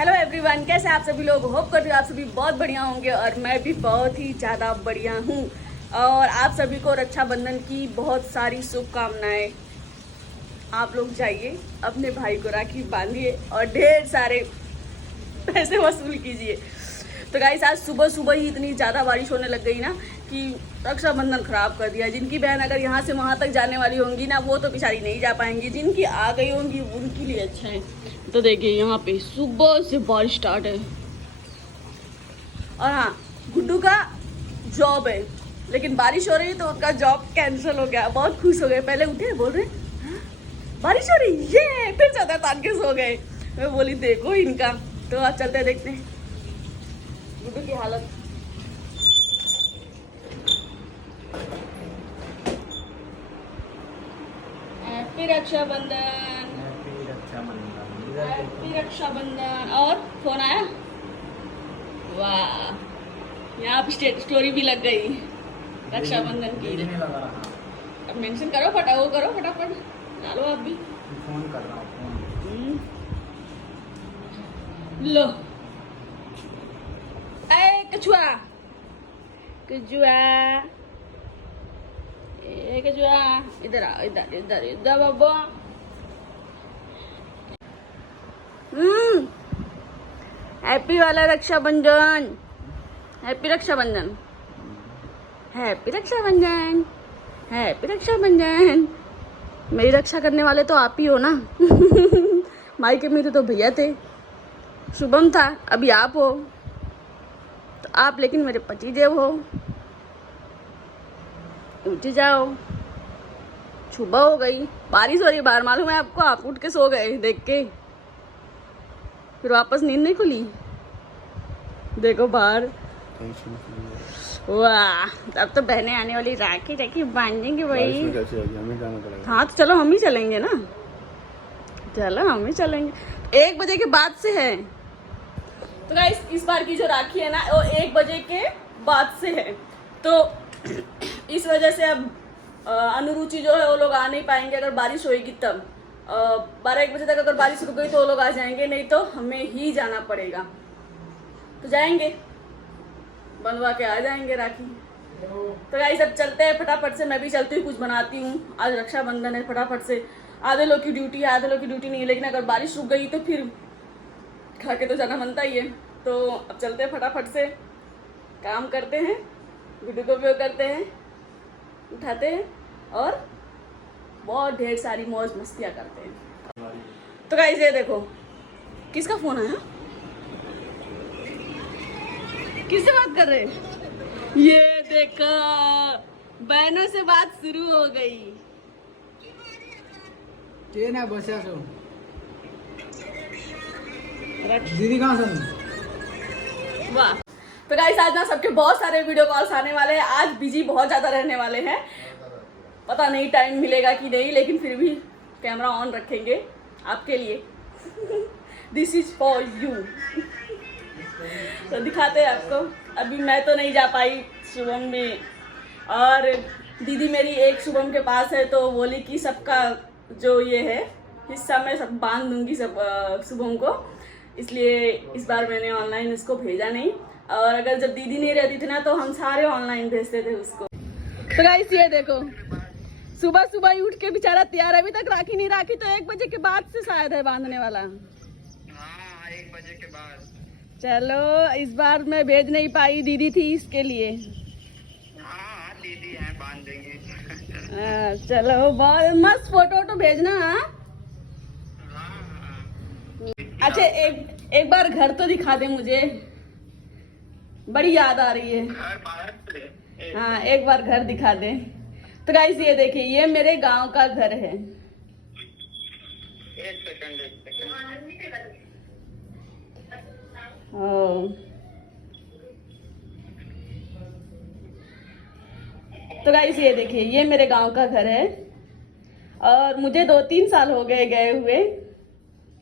Hello everyone, कैसे आप सभी लोग। होप करती हूँ आप सभी बहुत बढ़िया होंगे और मैं भी बहुत ही ज़्यादा बढ़िया हूँ। और आप सभी को रक्षाबंधन की बहुत सारी शुभकामनाएं। आप लोग जाइए अपने भाई को राखी बांधिए और ढेर सारे पैसे वसूल कीजिए। तो गाइस, आज सुबह सुबह ही इतनी ज़्यादा बारिश होने लग गई ना कि रक्षाबंधन ख़राब कर दिया। जिनकी बहन अगर यहाँ से वहाँ तक जाने वाली होंगी ना, वो तो बेचारी नहीं जा पाएंगी। जिनकी आ गई होंगी उनके लिए अच्छा है। तो देखिए यहाँ पे सुबह से बारिश स्टार्ट है। और हाँ, गुड्डू का जॉब है, लेकिन बारिश हो रही है तो उनका जॉब कैंसिल हो गया। बहुत खुश हो गए, पहले उठे बोल रहे हाँ, बारिश हो रही ये, फिर ज़्यादा तान के सो गए। मैं बोली देखो इनका। तो आप चलते हैं, देखते हैं गुड्डू की हालत। Happy Rakshabandhan, happy Rakshabandhan. और फोन आया, वाह, यहाँ पे स्टोरी भी लग गई रक्षाबंधन की। अब मेंशन करो, वो करो फटाफट डालो आप भी। फोन कर रहा हूँ फोन। लो ए कछुआ, कछुआ, ए कछुआ, इधर आ, इधर इधर इधर बाबा। हैप्पी वाला Rakshabandhan, happy Rakshabandhan, happy Rakshabandhan, happy Rakshabandhan. मेरी रक्षा करने वाले तो आप ही हो ना। माई के मेरे तो भैया थे, शुभम था, अभी आप हो। तो आप लेकिन मेरे पति देव हो। उठ जाओ, सुबह हो गई, बारिश हो रही है बाहर, मालूम है आपको। आप उठ के सो गए देख के, फिर वापस नींद नहीं खुली। देखो बाहर, वाह। अब तो बहनें आने वाली, राखी राखी बांधेंगे भाई। हमें जाना पड़ेगा। हाँ तो चलो हम ही चलेंगे ना, चलो हम ही चलेंगे। 1 बजे के बाद से है। तो गाइस, इस बार की जो राखी है ना, वो 1 बजे के बाद से है। तो इस वजह से अब अनुरुचि जो है वो लोग आ नहीं पाएंगे। अगर बारिश होएगी तब 12-1 बजे तक अगर बारिश रुक गई तो वो लोग आ जाएंगे, नहीं तो हमें ही जाना पड़ेगा। तो जाएंगे, बनवा के आ जाएंगे राखी। तो गाइस, अब चलते हैं फटाफट से। मैं भी चलती हूँ, कुछ बनाती हूँ। आज रक्षाबंधन है, फटाफट से। आधे लोग की ड्यूटी है, आधे लोग की ड्यूटी नहीं है, लेकिन अगर बारिश रुक गई तो फिर खा के तो जाना बनता ही है। तो अब चलते हैं फटाफट से, काम करते हैं, गुड्डू को भी करते हैं, उठाते हैं और बहुत ढेर सारी मौज मस्तियाँ करते हैं। तो गाइस, ये देखो किसका फोन आया, किससे बात कर रहे हैं। ये देखो, बहनों से बात शुरू हो गई। के ना बसा सो रख दीदी कहाँ सुन। वाह। तो गाइस, आज ना सबके बहुत सारे वीडियो कॉल्स आने वाले हैं। आज बिजी बहुत ज़्यादा रहने वाले हैं, पता नहीं टाइम मिलेगा कि नहीं, लेकिन फिर भी कैमरा ऑन रखेंगे आपके लिए। This is for you. तो दिखाते हैं आपको। अभी मैं तो नहीं जा पाई, शुभम में, और दीदी मेरी एक शुभम के पास है, तो बोली कि सबका जो ये है हिस्सा मैं सब बांध दूंगी सब शुभम को। इसलिए इस बार मैंने ऑनलाइन उसको भेजा नहीं। और अगर जब दीदी नहीं रहती थी ना, तो हम सारे ऑनलाइन भेजते थे उसको। तो गाइस, ये देखो, सुबह सुबह ही उठ के बेचारा तैयार, अभी तक राखी नहीं राखी, तो 1 बजे के बाद से शायद है बांधने वाला। हाँ, 1 बजे के बाद। चलो, इस बार मैं भेज नहीं पाई, दीदी थी इसके लिए। हाँ, दीदी हैं, बांध देंगे। चलो, बहुत मस्त फोटो तो भेजना। अच्छा, एक बार घर तो दिखा दे मुझे, बड़ी याद आ रही है। घर बाहर से। हाँ, एक बार घर दिखा दे। तो गाइस, ये देखिए, ये मेरे गांव का घर है। एक सेकंड। तो गाइस, ये देखिए, ये मेरे गांव का घर है। और मुझे 2-3 साल हो गए गए हुए।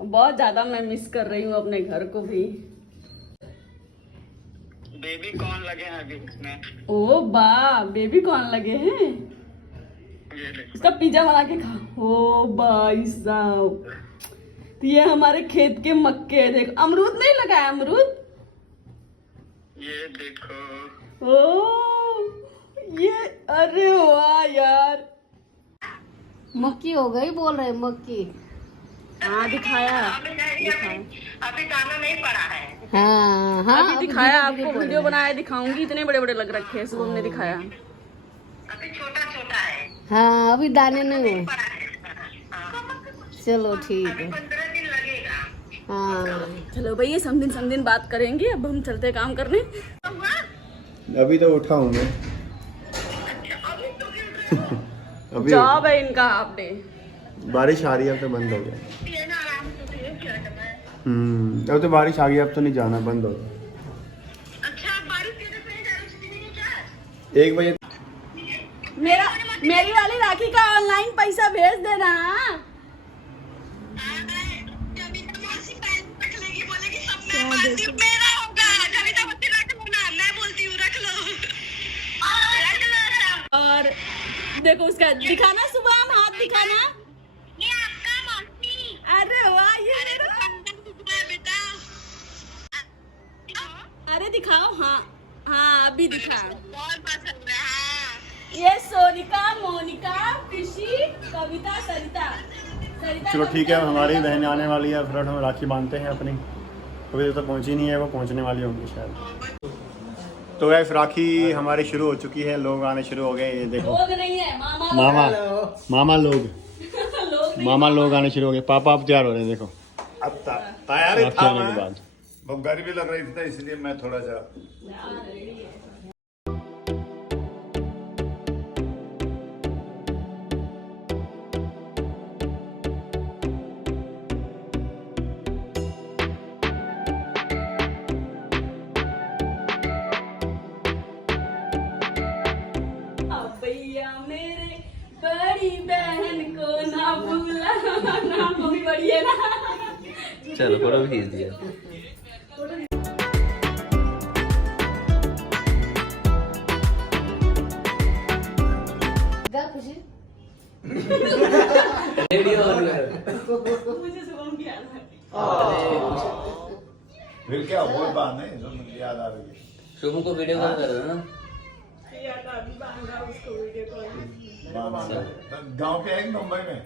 बहुत ज्यादा मैं मिस कर रही हूँ अपने घर को भी। बेबी कौन लगे हैं अभी इसमें? ओ बा, बेबी कौन लगे हैं? इसका पिज्जा बना के खा। ओ भाई साहब, ये हमारे खेत के मक्के है, देखो अमरूद नहीं लगा है, अमरूद। ये देखो। ओ ये, अरे वाह यार, मक्की हो गई बोल रहे मक्की। हाँ दिखाया, अभी दाना नहीं पड़ा है। हाँ हाँ अभी दिखाया आपको, वीडियो बनाया दिखाऊंगी, इतने बड़े बड़े लग रखे हैं, सुबह हमने दिखाया। अभी छोटा छोटा है। हाँ अभी दाने नहीं हुए। पड़ा है। चलो ठीक है। 15 दिन लगेगा। हाँ चलो भैया सम दिन बात करेंगे, अब हम चलते काम करने। अभी तो उठा हूँ मैं। अभी जॉब है इनका हाफ डे। बारिश आ रही है, अब तो बंद हो गया। अब तो बारिश आ गई, अब तो नहीं जाना, बंद हो गया। अच्छा बारिश के दिन नहीं जा रही क्या? 1 बजे मेरी वाली राखी का ऑनलाइन पैसा भेज देना। मेरा होगा, कविता बत्ती रख लो ना, मैं बोलती हूँ रख लो। और देखो उसका दिखाना, सुबह हम हाथ दिखाना। ये आपका मौसी। अरे वाह, ये मेरा, बेटा। अरे दिखाओ। हाँ हाँ अभी दिखा। बहुत पसंद है। हाँ। ये सोनिका, मोनिका, खुशी, कविता, सरिता। चलो ठीक है, हमारी बहन आने वाली है, फिर हम राखी बांधते हैं अपनी। अभी तो पहुंची नहीं है, वो पहुंचने वाली होंगी शायद। तो गाइस राखी हमारी शुरू हो चुकी है, लोग आने शुरू हो गए। ये देखो लोग नहीं है, मामा मामा लोग आने शुरू हो गए। पापा आप तैयार हो रहे हैं, देखो अब तैयारी राखी था आने मैं, के बाद। बहुत गर्मी लग रही थी ना, इसलिए मैं थोड़ा सा भैया मेरे बड़ी बहन को ना भूला ना, मम्मी बड़ी है ना। चलो फोटो भी खींच दिया। खुशी वीडियो मुझे सुबह की याद है। फिर क्या बहुत बात नहीं, जो मुझे याद आ रही है। शुभम को वीडियो कॉल कर देना। गांव पे है कि मुंबई में?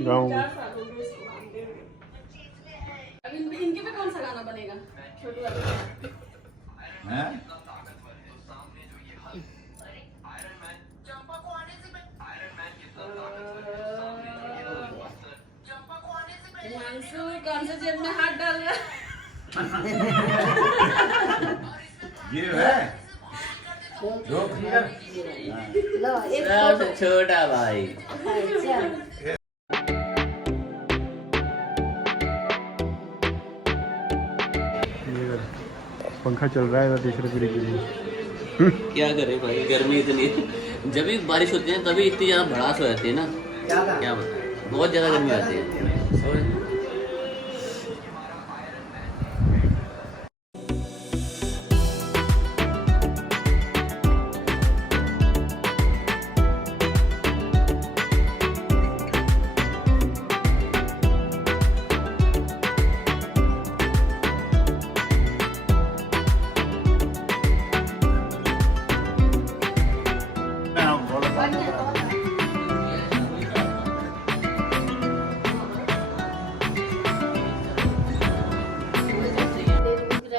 गाँव इनके पे कौन सा गाना बनेगा? छोटू वाले। हैं? हिमांशु कौन से जेब में हाथ डाल रहा है? ये है जो लो एक सबसे छोटा भाई। अच्छा पंखा चल रहा है तीसरे पीढ़ी के लिए। क्या करे भाई, गर्मी इतनी है। जब भी बारिश होती है तभी इतनी ज्यादा भड़ास हो जाती है ना, क्या बताएं, बहुत ज्यादा गर्मी होती है।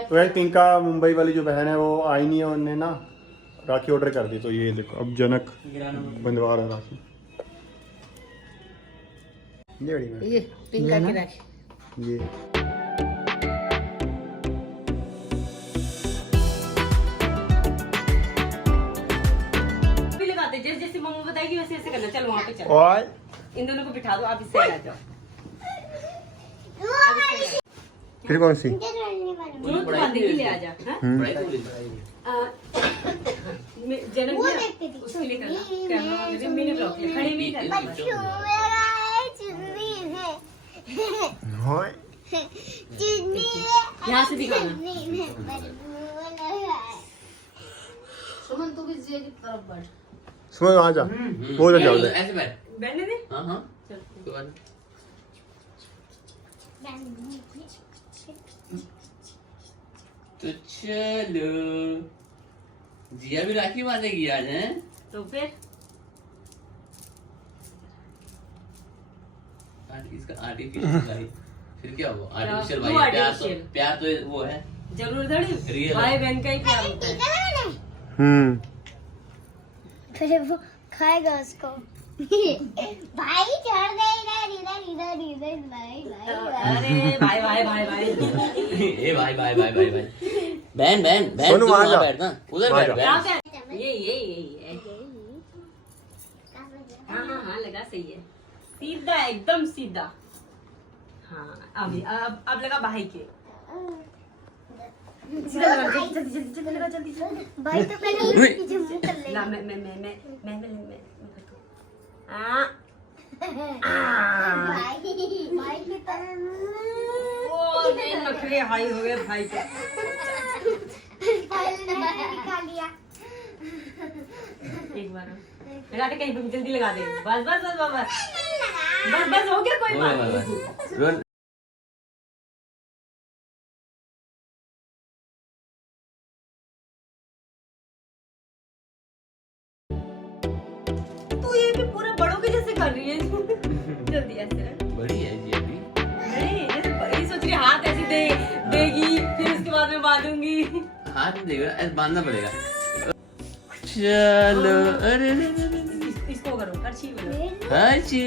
तो यार पिंका मुंबई वाली जो बहन है वो आई नहीं है, उन्होंने ना राखी ऑर्डर कर दी। तो ये देखो अब जनक बंधवा रहा है राखी। ये बड़ी है। ये पिंका की राखी। ये भी लगाते, जैसे जैसे मम्मी बताएगी वैसे वैसे करना। चलो वहाँ पे चलो, और इन दोनों को बिठा दो, आप इससे आ जाओ। फिर कौन सी? दोनों तो बांधने के लिए आ जा। हाँ? जन्म दिया उसके लिए करना, कैमरा मुझे मैंने ब्लॉक किया, खड़े भी करना। हाँ यहाँ से दिखाना। सुमन तू भी जी की तरफ बढ़। सुमन आ जा, बहुत अच्छा होता है। ऐसे बैठ। बैठने दे। हाँ हाँ कोई बात नहीं। तो चलो, जिया भी राखी बांधेगी आज है? तो फिर इसका आर्टिफिशियल भाई, फिर क्या हुआ? आर्टिफिशियल क्यों भाई, प्यार तो artificial? प्यार तो वो है। जरूर थोड़ी Real भाई है। बहन का ही प्यार होता है। फिर वो खाएगा उसको। भाई छोड़ दे इधर इधर इधर इधर भाई भाई अरे भाई भाई भाई भाई ए भाई भाई भाई भाई भाई, बहन बहन बहन, सोनू, तू वहाँ वहाँ जा। बैठ ना, उधर वहाँ बैठ जा। क्या बैठ। कर ये हाँ हाँ हाँ लगा, सही है, सीधा एकदम सीधा। हाँ अब लगा भाई के सीधा लगा, जल्दी जल्दी जल्दी लगा, जल्दी जल्दी। भाई तो पहले पीछे मुंह कर ले। ला मैं हाँ भाई भाई की तरह ओ ये नखरे हाई हो गए भाई के। भाई ने खा लिया। एक बार लगा के कहीं पे भी जल्दी लगा दे, बस बस बस बस बस बस हो गया, कोई बात नहीं। रोन तू ये भी पूरा बड़ों के जैसे कर रही है। जल्दी ऐसे रख। बड़ी है जी अभी। नहीं जैसे बड़ी सोच रही है, हाथ ऐसे देगी, फिर उसके बाद में बांधूंगी। हाथ में देगा, ऐसे बांधना पड़ेगा। चलो, अरे अरे अरे अरे। इसको करो, करछी करो। हाची,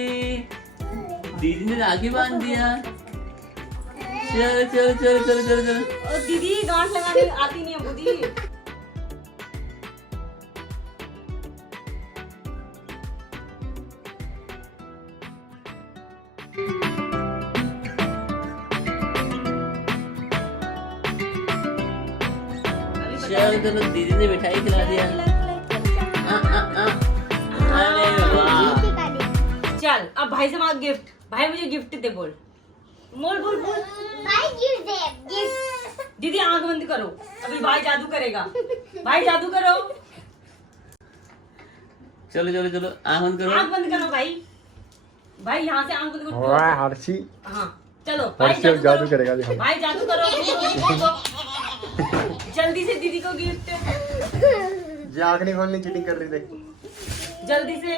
दीदी ने राखी बांध दिया। चलो चलो चलो चलो चलो चलो। ओ दीदी गांठ लगाने आती नहीं है बुद्धि। चलो चलो, दीदी ने मिठाई खिला दिया। अरे वाह। चल अब भाई से मांग गिफ्ट। भाई मुझे गिफ्ट दे, बोल बोल बोल बोल। भाई गिफ्ट दे गिफ्ट। दीदी आंख बंद करो, अभी भाई जादू करेगा। भाई जादू करो, चलो चलो चलो, आँख बंद करो। आंख बंद करो भाई। भाई यहाँ से आंख बंद करो। वाह हर्षी, हाँ चलो भाई हर्षी अब जादू करेगा दिखा। भाई जादू करो दीदी को। जल्दी से दीदी को गिफ्ट, जी आँख नहीं खोलनी, चीटिंग कर रही थी। जल्दी से।